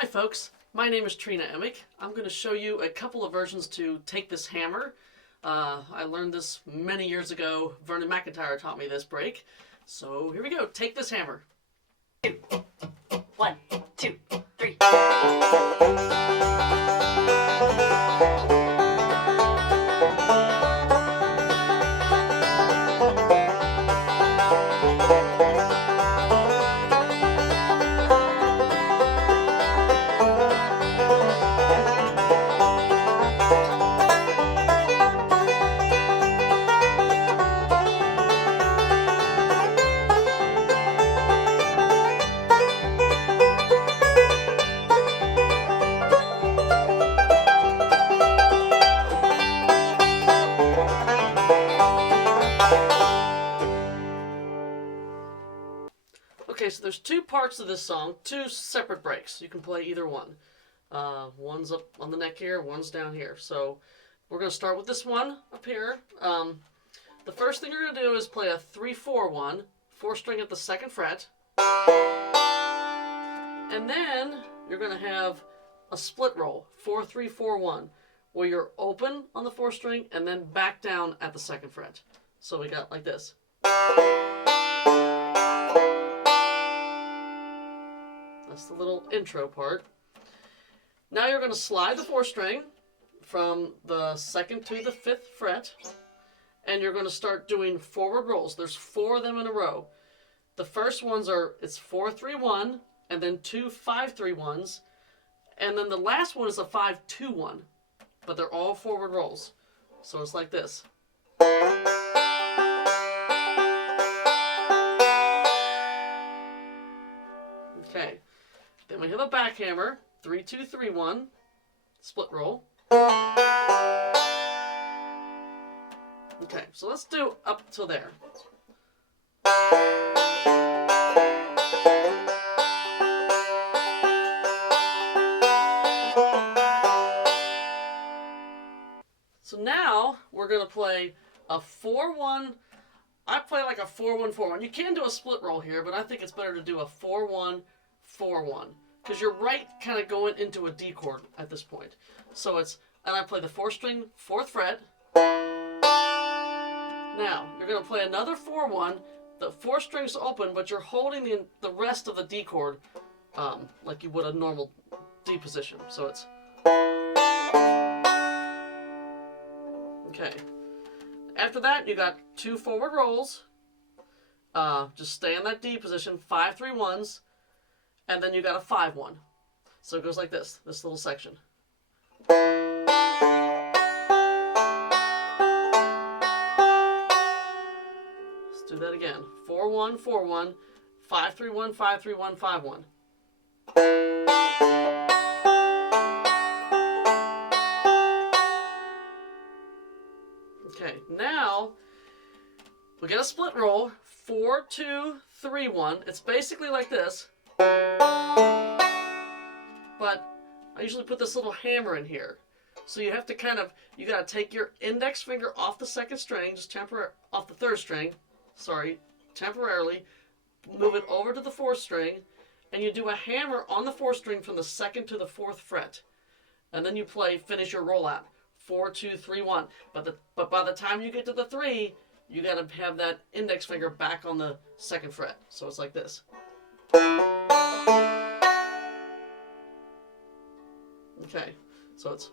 Hi folks, my name is Trina Emig. I'm going to show you a couple of versions to Take This Hammer. I learned this many years ago. Vernon McIntyre taught me this break. So here we go, Take This Hammer. 2, 1, 2, 3. Okay, so there's two parts of this song, two separate breaks. You can play either one. One's up on the neck here, one's down here. So we're going to start with this one up here. The first thing you're going to do is play a 3-4-1, 4-string at the 2nd fret. And then you're going to have a split roll, 4-3-4-1, where you're open on the 4-string and then back down at the 2nd fret. So we got like this. That's the little intro part. Now you're going to slide the 4-string from the 2nd to the 5th fret, and you're going to start doing forward rolls. There's 4 of them in a row. The first ones are, it's 4-3-1, and then 2 5-3-1s, and then the last one is a 5-2-1, but they're all forward rolls. So it's like this. Okay. Then we have a back hammer, 3-2-3-1, split roll. Okay, so let's do up till there. So now we're going to play a 4-1. I play like a 4-1-4-1. You can do a split roll here, but I think it's better to do a 4-1-4-1 because you're right kind of going into a D chord at this point. So it's, and I play the 4-string 4th fret. Now you're going to play another 4-1. The 4 strings open, but you're holding the rest of the D chord like you would a normal D position. So it's okay. After that, you got 2 forward rolls. Just stay in that D position, 5-3-1s, and then you got a 5-1. So it goes like this little section. Let's do that again. 4-1-4-1, 5-3-1, 5-3-1, 5-1. Okay, now we get a split roll, 4-2-3-1. It's basically like this, but I usually put this little hammer in here. So you have to kind of, you got to take your index finger off the 2nd string, just off the 3rd string, temporarily, move it over to the 4th string, and you do a hammer on the 4th string from the 2nd to the 4th fret. And then you finish your roll out. 4-2-3-1. But by the time you get to the 3, you got to have that index finger back on the 2nd fret. So it's like this. Okay, so it's.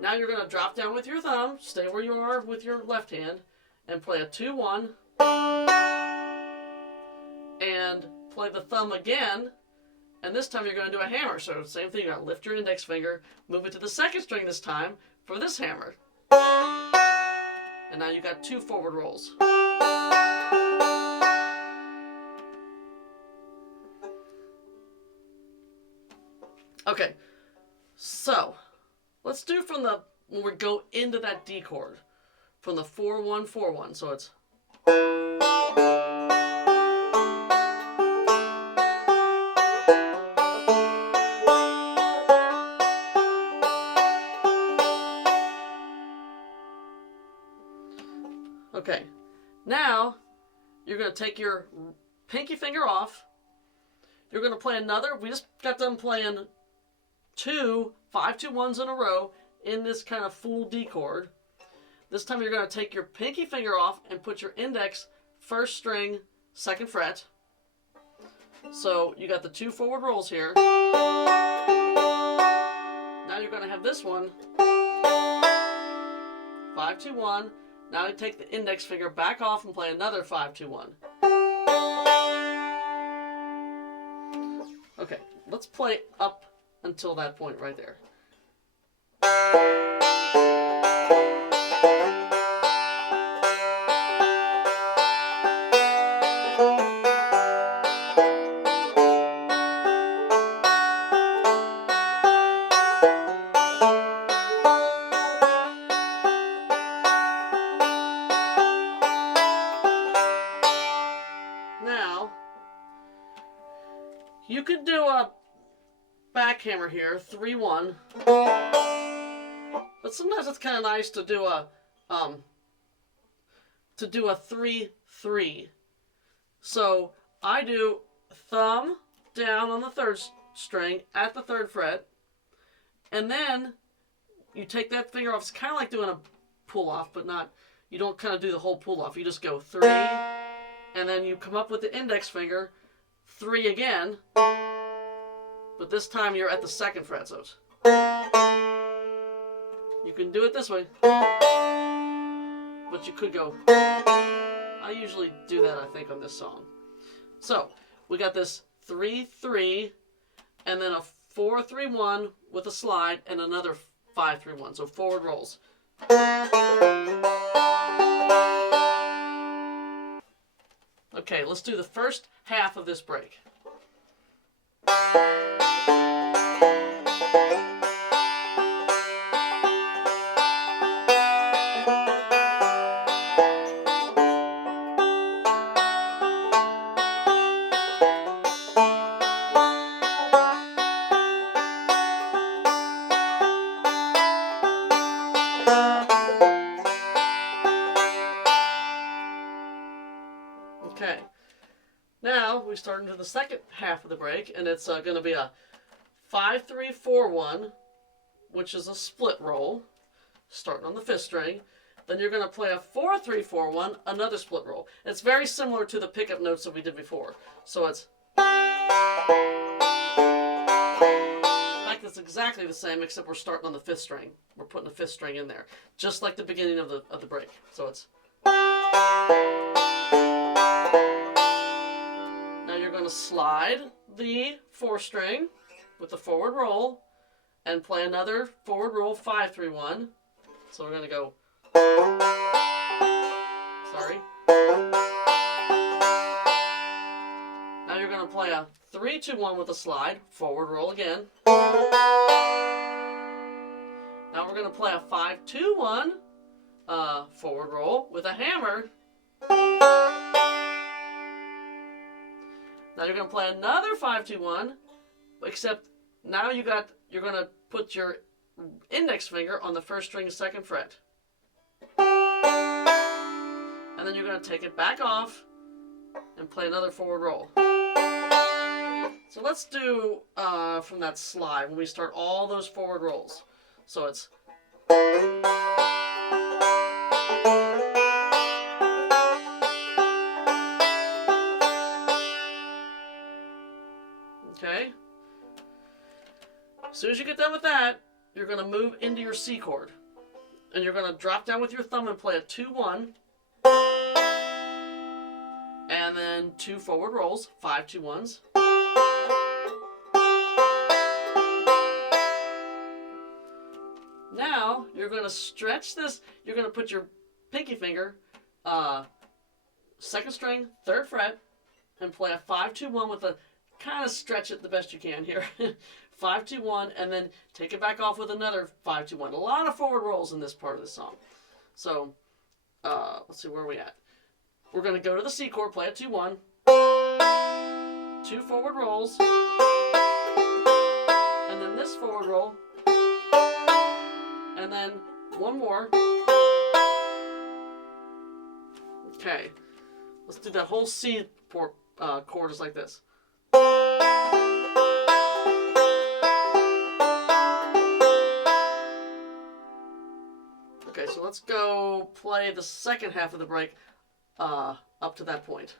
Now you're going to drop down with your thumb, stay where you are with your left hand, and play a 2-1, and play the thumb again. And this time you're going to do a hammer. So same thing, you're going to lift your index finger, move it to the 2nd string this time for this hammer. And now you got 2 forward rolls. Okay, so let's do from when we go into that D chord, from the 4-1-4-1. So it's. Okay, now you're going to take your pinky finger off. you're going to play another. We just got done playing 2 5-2-1s in a row in this kind of full D chord. This time you're going to take your pinky finger off and put your index first string, second fret. So you got the 2 forward rolls here. Now you're going to have this one, 5-2-1. Now you take the index finger back off and play another 5-2-1. Okay, let's play up until that point right there. Now, you could do a backhammer here, 3-1. But sometimes it's kind of nice to do a 3-3. So I do thumb down on the 3rd string at the 3rd fret, and then you take that finger off. It's kind of like doing a pull off, but not. You don't kind of do the whole pull off. You just go 3, and then you come up with the index finger, 3 again. But this time you're at the 2nd fret, so you can do it this way. But you could go. I usually do that, I think, on this song. So we got this 3-3, and then a 4-3-1 with a slide, and another 5-3-1. So forward rolls. Okay, let's do the first half of this break. Okay, now we start into the second half of the break, and it's going to be a 5-3-4-1, which is a split roll, starting on the 5th string. Then you're going to play a 4-3-4-1, another split roll. It's very similar to the pickup notes that we did before. So it's, in fact, it's exactly the same, except we're starting on the 5th string. We're putting the 5th string in there, just like the beginning of the break. So it's. Now you're going to slide the 4th string with the forward roll and play another forward roll 5-3-1. So we're going to go. Sorry. Now you're going to play a 3-2-1 with a slide, forward roll again. Now we're going to play a 5-2-1 forward roll with a hammer. Now you're going to play another 5-2-1, except now you're going to put your index finger on the 1st string, 2nd fret. And then you're going to take it back off and play another forward roll. So let's do from that slide when we start all those forward rolls. So it's. Okay. As soon as you get done with that, you're going to move into your C chord. And you're going to drop down with your thumb and play a 2-1. And then 2 forward rolls, 5-2-1s. Now, you're going to stretch this. You're going to put your pinky finger, 2nd string, 3rd fret, and play a 5-2-1 with a. Kind of stretch it the best you can here. 5-2-1, and then take it back off with another 5-2-1. A lot of forward rolls in this part of the song. So, let's see, where are we at? We're going to go to the C chord, play a 2-1. 2 forward rolls. And then this forward roll. And then one more. Okay. Let's do that whole C chord just like this. Okay, so let's go play the second half of the break up to that point.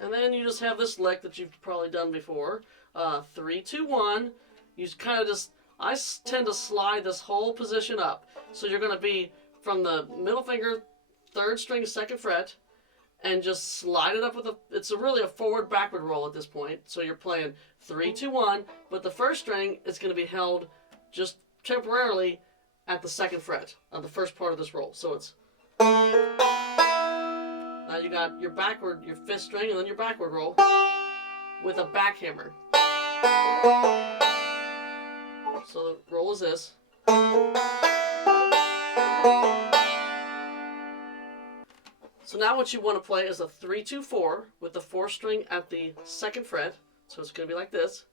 And then you just have this lick that you've probably done before. 3, 2, 1. You kind of just, I tend to slide this whole position up. So you're going to be from the middle finger, 3rd string, 2nd fret, and just slide it up with it's really a forward backward roll at this point. So you're playing 3, 2, 1, but the 1st string is going to be held just temporarily at the 2nd fret on the first part of this roll. So it's, now you got your 5th string, and then your backward roll with a back hammer. So the roll is this. So now what you want to play is a 3, 2, 4 with the 4th string at the 2nd fret. So it's going to be like this.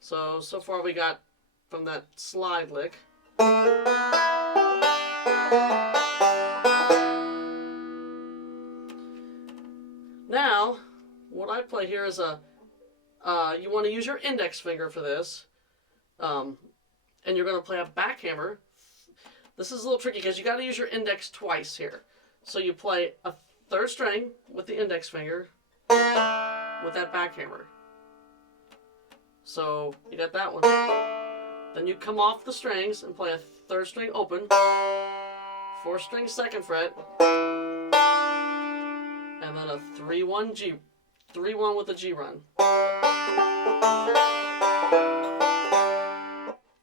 So far we got from that slide lick. Now, what I play here is you want to use your index finger for this, and you're going to play a back hammer. This is a little tricky because you got to use your index twice here. So you play a 3rd string with the index finger with that back hammer. So you got that one. Then you come off the strings and play a 3rd string open, 4th string 2nd fret, and then a 3-1 G, 3-1 with a G run.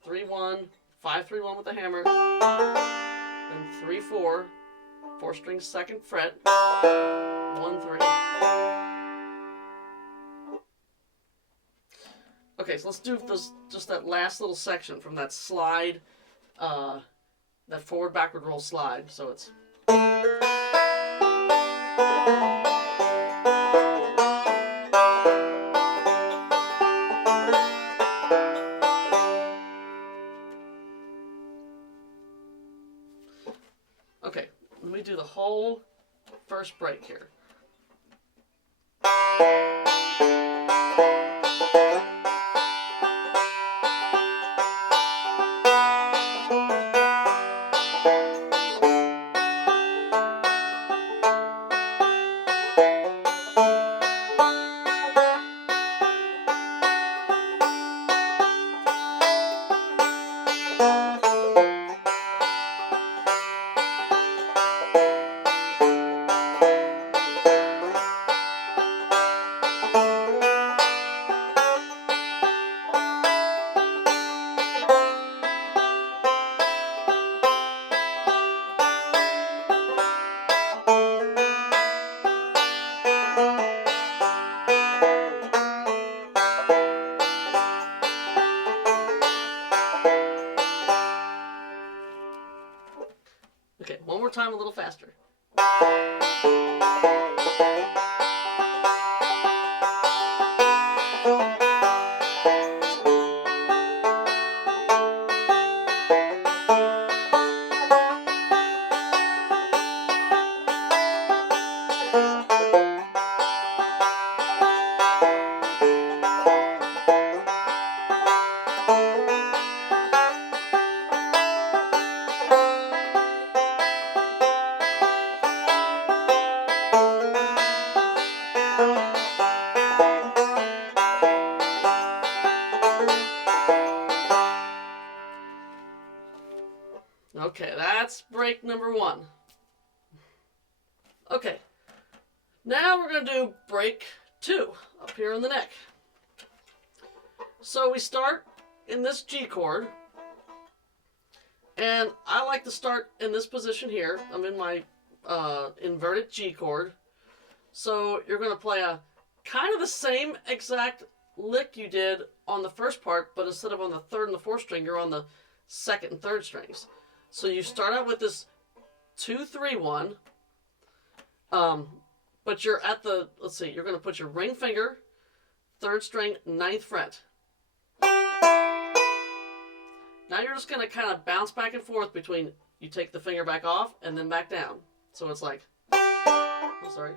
3-1, 5-3-1 with the hammer, then 3-4, 4th string 2nd fret, 1-3. Okay, so let's do this, just that last little section from that slide, that forward backward roll slide. So it's. Okay, let me do the whole first break here. Okay, one more time, a little faster. Okay, that's break number 1. Okay, now we're going to do break 2 up here in the neck. So we start in this G chord, and I like to start in this position here. I'm in my inverted G chord. So you're going to play a kind of the same exact lick you did on the first part, but instead of on the 3rd and the 4th string, you're on the 2nd and 3rd strings. So you start out with this 2-3-1, but you're at the, let's see, you're going to put your ring finger, 3rd string, 9th fret. Now you're just going to kind of bounce back and forth between, you take the finger back off and then back down. So it's like, oh, sorry.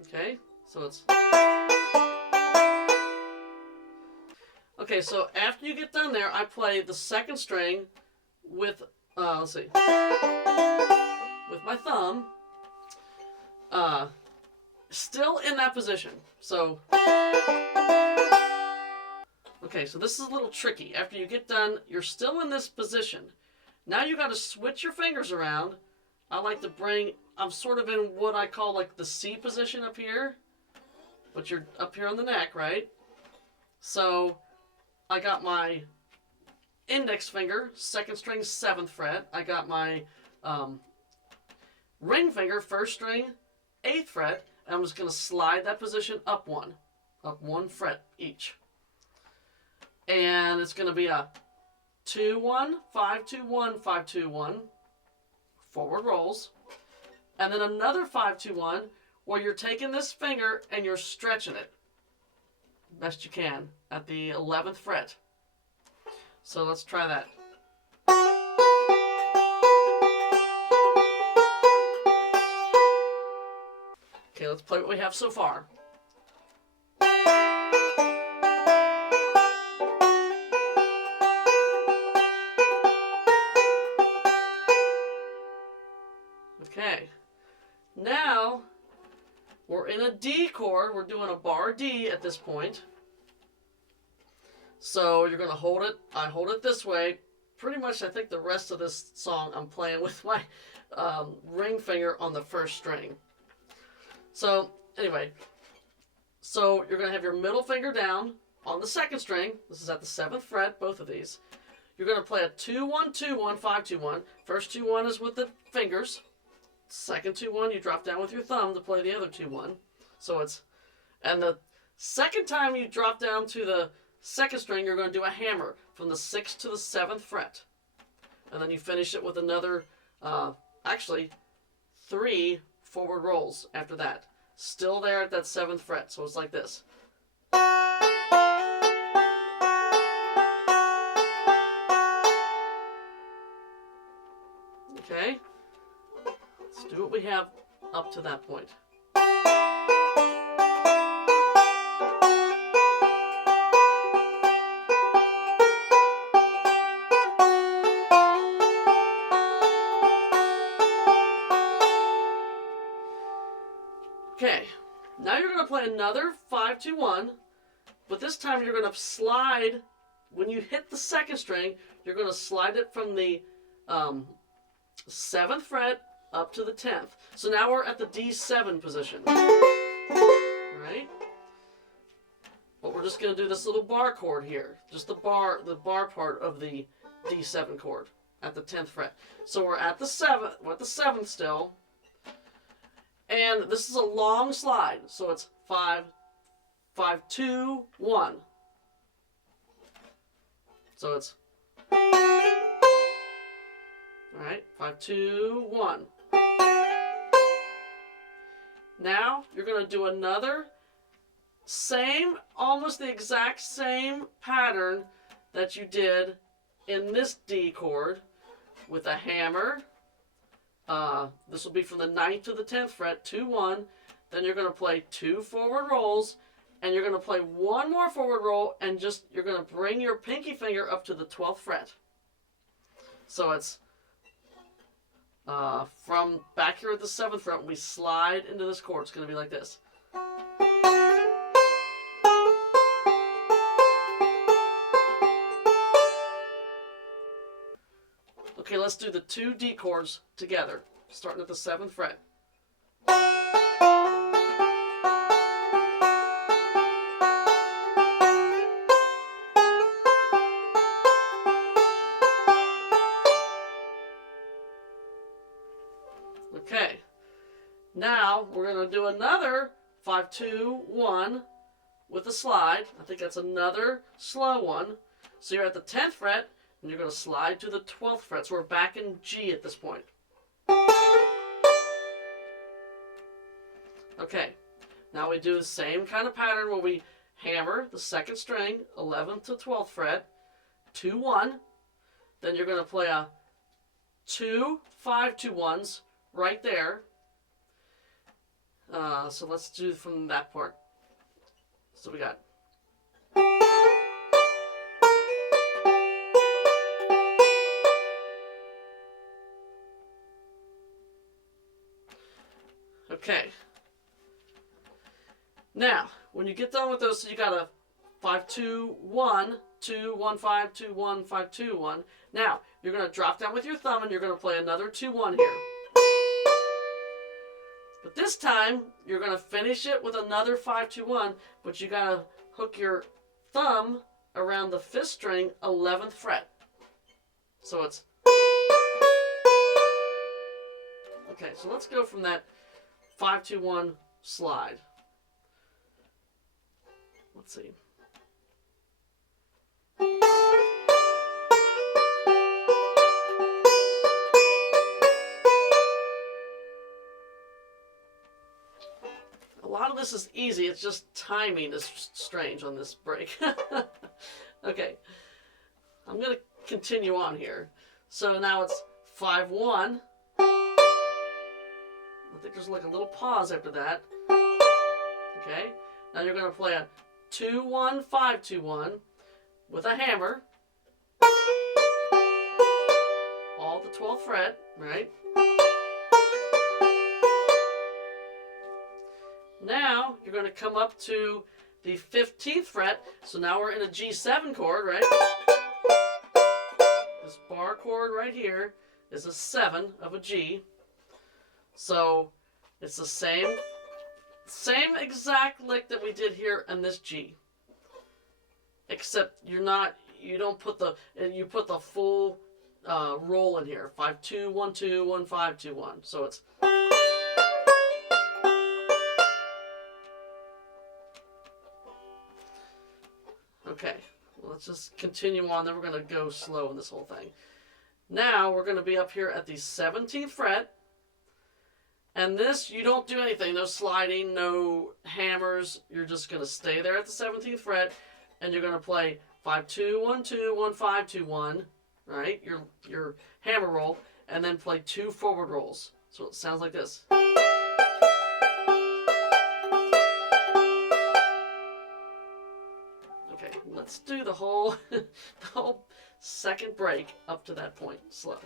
Okay, so it's... Okay, so after you get done there, I play the second string with, let's see, with my thumb, still in that position. So, okay, so this is a little tricky. After you get done, you're still in this position. Now you got to switch your fingers around. I like to bring, I'm sort of in what I call like the C position up here, but you're up here on the neck, right? So I got my index finger, second string, 7th fret. I got my ring finger, first string, 8th fret. And I'm just going to slide that position up one fret each. And it's going to be a 2-1, 5-2-1, 5-2-1, forward rolls. And then another 5-2-1 where you're taking this finger and you're stretching it best you can at the 11th fret. So let's try that. Okay, let's play what we have so far. Okay, now we're in a D chord. We're doing a bar D at this point. So you're going to hold it. I hold it this way. Pretty much I think the rest of this song I'm playing with my ring finger on the first string. So anyway, so you're going to have your middle finger down on the second string. This is at the 7th fret, both of these. You're going to play a 2-1-2-1, 5-2-1. First 2-1 is with the fingers. Second 2-1, you drop down with your thumb to play the other 2-1. So it's, and the second time you drop down to the second string, you're going to do a hammer from the 6th to the 7th fret. And then you finish it with another, actually, 3 forward rolls after that. Still there at that 7th fret, so it's like this. Okay, let's do what we have up to that point. Okay, now you're going to play another 5-2-1, but this time you're going to slide, when you hit the second string, you're going to slide it from the 7th fret up to the 10th. So now we're at the D7 position. Right? But we're just going to do this little bar chord here. Just the bar part of the D7 chord at the 10th fret. So we're at the 7th, we're at the 7th still. And this is a long slide. So it's 5, 5, 2, 1. So it's, alright, 5, 2, 1. Now you're going to do another same, almost the exact same pattern that you did in this D chord with a hammer. This will be from the 9th to the 10th fret, 2-1. Then you're going to play 2 forward rolls, and you're going to play 1 more forward roll, and just you're going to bring your pinky finger up to the 12th fret. So it's from back here at the 7th fret, when we slide into this chord, it's going to be like this. Okay, let's do the 2 D chords together, starting at the 7th fret. Okay, now we're going to do another 5, 2, 1 with a slide. I think that's another slow one. So you're at the 10th fret, and you're going to slide to the 12th fret. So we're back in G at this point. Okay, now we do the same kind of pattern where we hammer the second string, 11th to 12th fret, 2, 1. Then you're going to play a 2 5-2-1s right there. So let's do from that part. So we got. Okay. Now, when you get done with those, so you got a 5-2-1, 2-1-5, 2-1, 5-2-1. Now, you're going to drop down with your thumb and you're going to play another 2-1 here. But this time, you're going to finish it with another 5-2-1, but you got to hook your thumb around the 5th string, 11th fret. So it's. Okay, so let's go from that 5-2-1 slide. Let's see. A lot of this is easy, it's just timing is strange on this break. Okay, I'm going to continue on here. So now it's 5-1. I think there's like a little pause after that. Okay, now you're going to play a 2-1, 5-2-1 with a hammer. All the 12th fret, right? Now you're going to come up to the 15th fret. So now we're in a G7 chord, right? This bar chord right here is a 7 of a G. So it's the same exact lick that we did here in this G. Except you put the full roll in here. 5-2, 1-2, 1-5, 2-1. So it's. Okay, well, let's just continue on, then we're going to go slow in this whole thing. Now we're going to be up here at the 17th fret, and this, you don't do anything, no sliding, no hammers, you're just going to stay there at the 17th fret, and you're going to play 5-2, 1-2, 1-5, 2-1, right, your hammer roll, and then play 2 forward rolls. So it sounds like this. Let's do the whole second break up to that point, slow.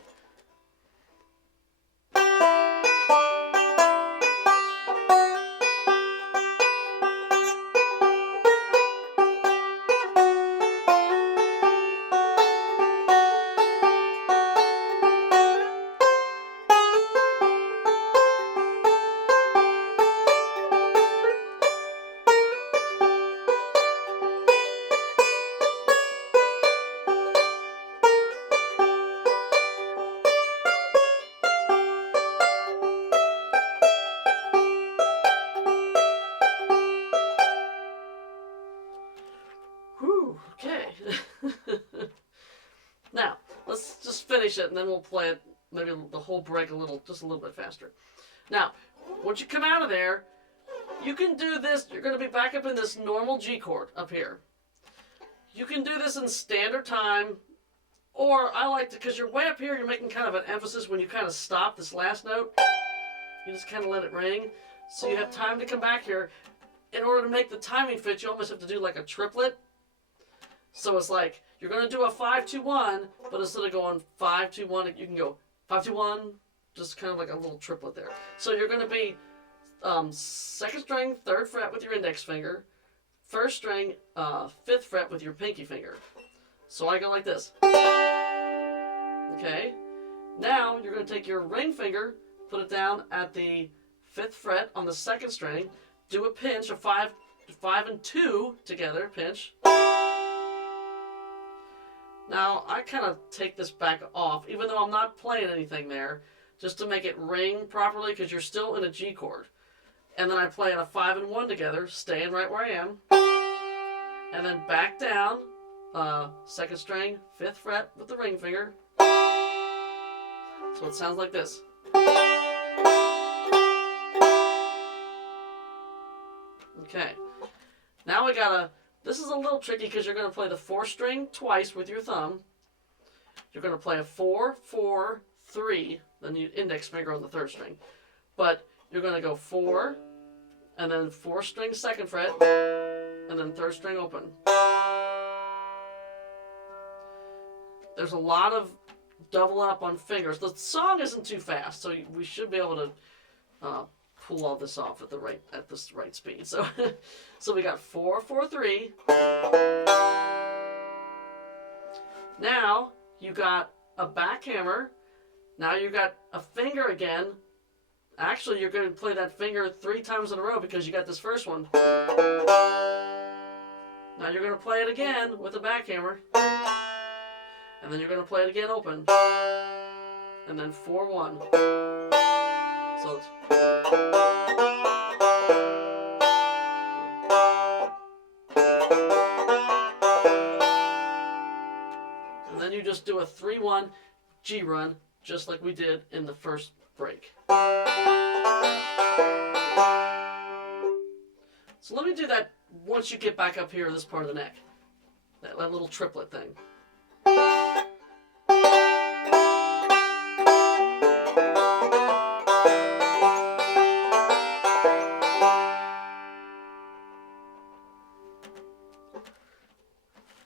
Okay. Now, let's just finish it and then we'll play it, maybe the whole break just a little bit faster. Now, once you come out of there, you can do this, you're going to be back up in this normal G chord up here. You can do this in standard time, or I like to, because you're way up here, you're making kind of an emphasis when you kind of stop this last note. You just kind of let it ring, so you have time to come back here. In order to make the timing fit, you almost have to do like a triplet. So it's like, you're going to do a 5-2-1, but instead of going 5-2-1, you can go 5-2-1, just kind of like a little triplet there. So you're going to be 2nd string, 3rd fret with your index finger, 1st string, 5th fret with your pinky finger. So I go like this. Okay. Now you're going to take your ring finger, put it down at the 5th fret on the 2nd string, do a pinch, a 5 and 2 together, pinch. Now, I kind of take this back off, even though I'm not playing anything there, just to make it ring properly, because you're still in a G chord. And then I play in a 5 and 1 together, staying right where I am. And then back down, 2nd string, 5th fret with the ring finger. So it sounds like this. Okay. Now we gotta This is a little tricky because you're going to play the 4 string twice with your thumb. You're going to play a 4, 4, 3, then you index finger on the 3rd string. But you're going to go 4, and then 4 string 2nd fret, and then 3rd string open. There's a lot of double up on fingers. The song isn't too fast, so we should be able to pull all this off at this right speed. So, so we got 4, 4, 3. Now you got a back hammer. Now you got a finger again. Actually, you're going to play that finger 3 times in a row because you got this first one. Now you're going to play it again with a back hammer. And then you're going to play it again open. And then 4, 1. So it's... And then you just do a 3, 1 G run, just like we did in the first break. So let me do that once you get back up here, this part of the neck. That little triplet thing.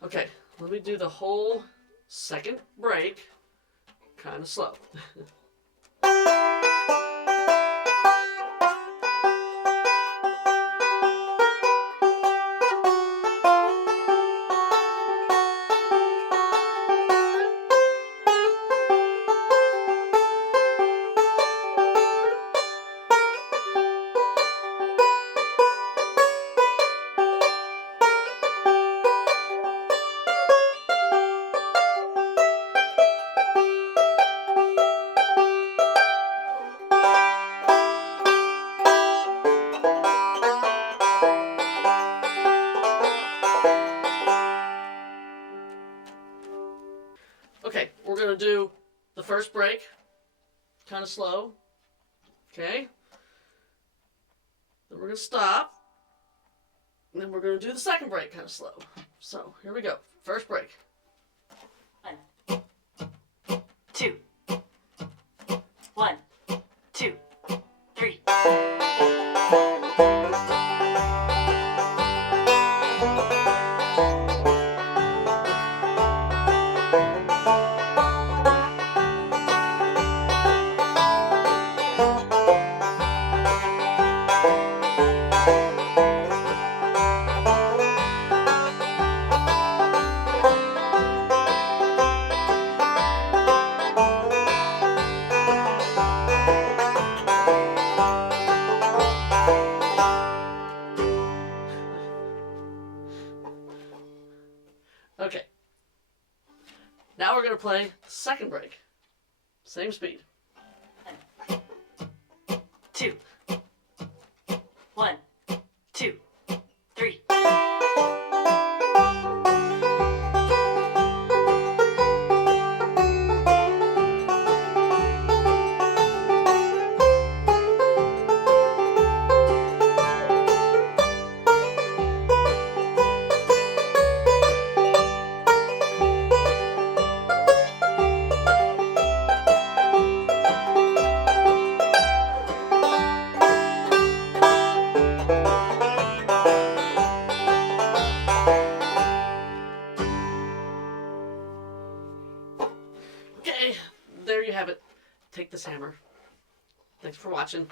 Okay, let me do the whole second break kind of slow. Okay, we're going to do the first break kind of slow. Okay. Then we're going to stop. And then we're going to do the second break kind of slow. So, here we go. First break. 1, 2. 1, 2, 3. Okay. Now we're going to play the second break. Same speed. 2. 1, 2, 3. Okay, there you have it. Take this hammer. Thanks for watching.